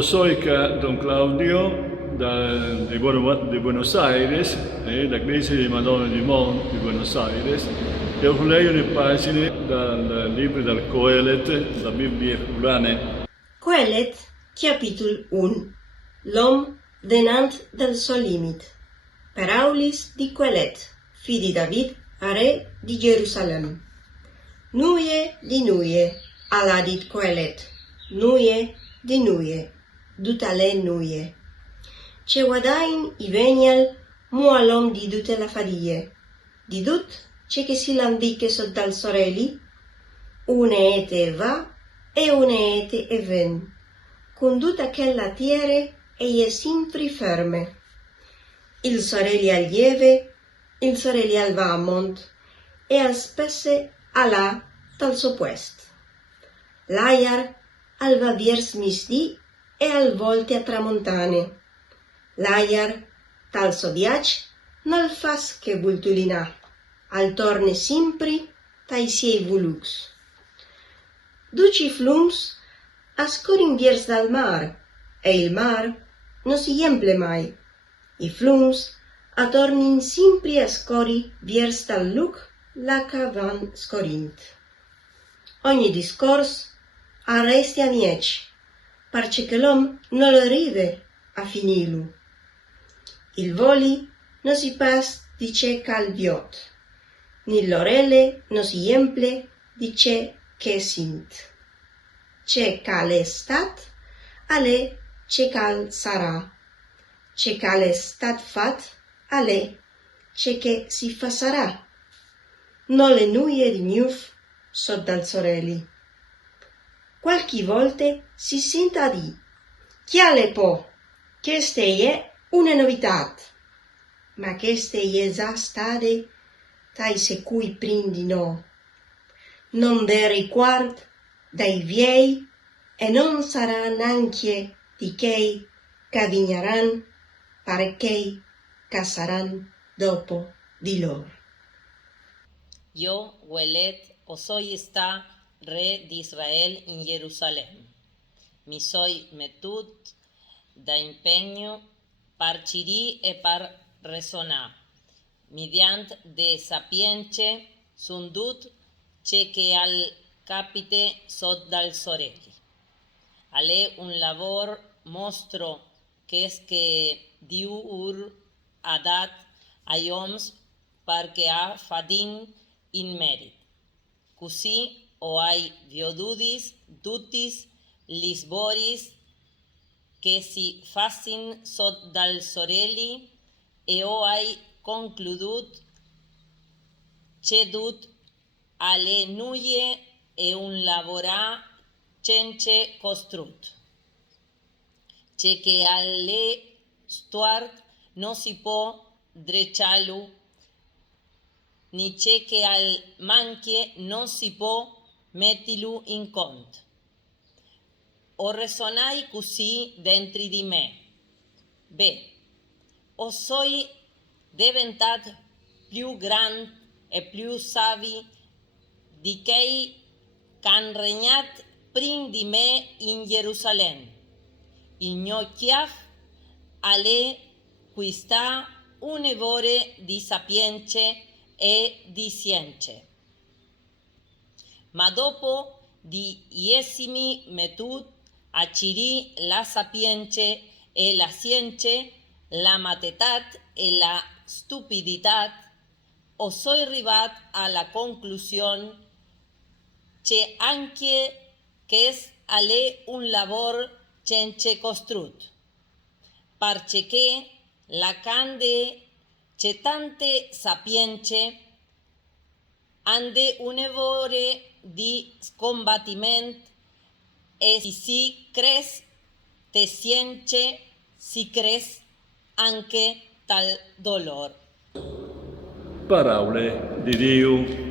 Soy Don Claudio de Buenos Aires, da Chiesa di Madonna di Mont di Buenos Aires. Eu leio le pagine dal libro del Coelet, la Bibbia Urane. Coelet, capítol 1. L'homme denant del sol limit. Paraulis di Coelet, fi di David, re di Gerusalem. Nuie di nuie, alla dit Coelet. Nuie di nuie, dutale nuie. Ce guadain i venial, mua l'om di dute la fadie. Di dut, ce che si lambiche sot dal soreli, une ete va, e une ete e ven. Conduta che la tiere, e sempre ferme. Il soreli al lieve, il soreli al va a mont, e al spesse alla tal sopuest. L'aiar al va viers misdì, e al volte a tramontane. L'aiar tal so viac, nol fas che bultulina, al torne simpri, tai siei volux. Duci flums ascorin viers dal mar, e il mar non si emple mai. I flums atornin simpri ascori viers dal luc la ca van scorint. Ogni discors arresti a miec, parce che l'om non lo rive a finilu. Il voli non si pas dice cal viot, ni l'orelle non si emple dice che sint. Ce cal è stat, ale ce cal sarà. Ce cal è stat fat, ale ce che si fa sarà. Non le nuie di gnuf sot dal soreli. Qualche volte si senta di, chiale po, che è una novitat, ma che è già stade, tai se cui prindi no. Non de riquart dai viei, e non sarà nanche di chei che vignaran, pare chei che saran dopo di lor. Yo, Huelet, soy está re de Israel en Jerusalén. Mi soy metut da impeño par chiri e par resonar. Mediant de sapience sundut che che al capite sot dal sorelli. Ale un labor mostro che es che diur adat aioms par che a fadin in merit. Così o ai viodudis dutis lisboris che si facin sot dal sorelli e o ai concludut cedut ale nuie e un lavorà cence costrut. Ce che alle stuart non si può dreccialu, ni ce che al manche non si può mettilu in cont. O resonai così dentro di me. Beh, o soi diventat più grand e più savi di chei c'han regnat prin di me in Gerusalemme. Il mio chiaf ale quista un evore di sapienze e di scienze. Ma dopo di esimi metut a ciri la sapienze e la scienze, la matetat e la stupiditat, o soy arribat alla conclusione che anche che es ale un labor cence costrut, parce che la cande c'è tante sapienze ande un evore di scombattimento e si cres te scienze si cres anche tal dolor. Parole di Dio.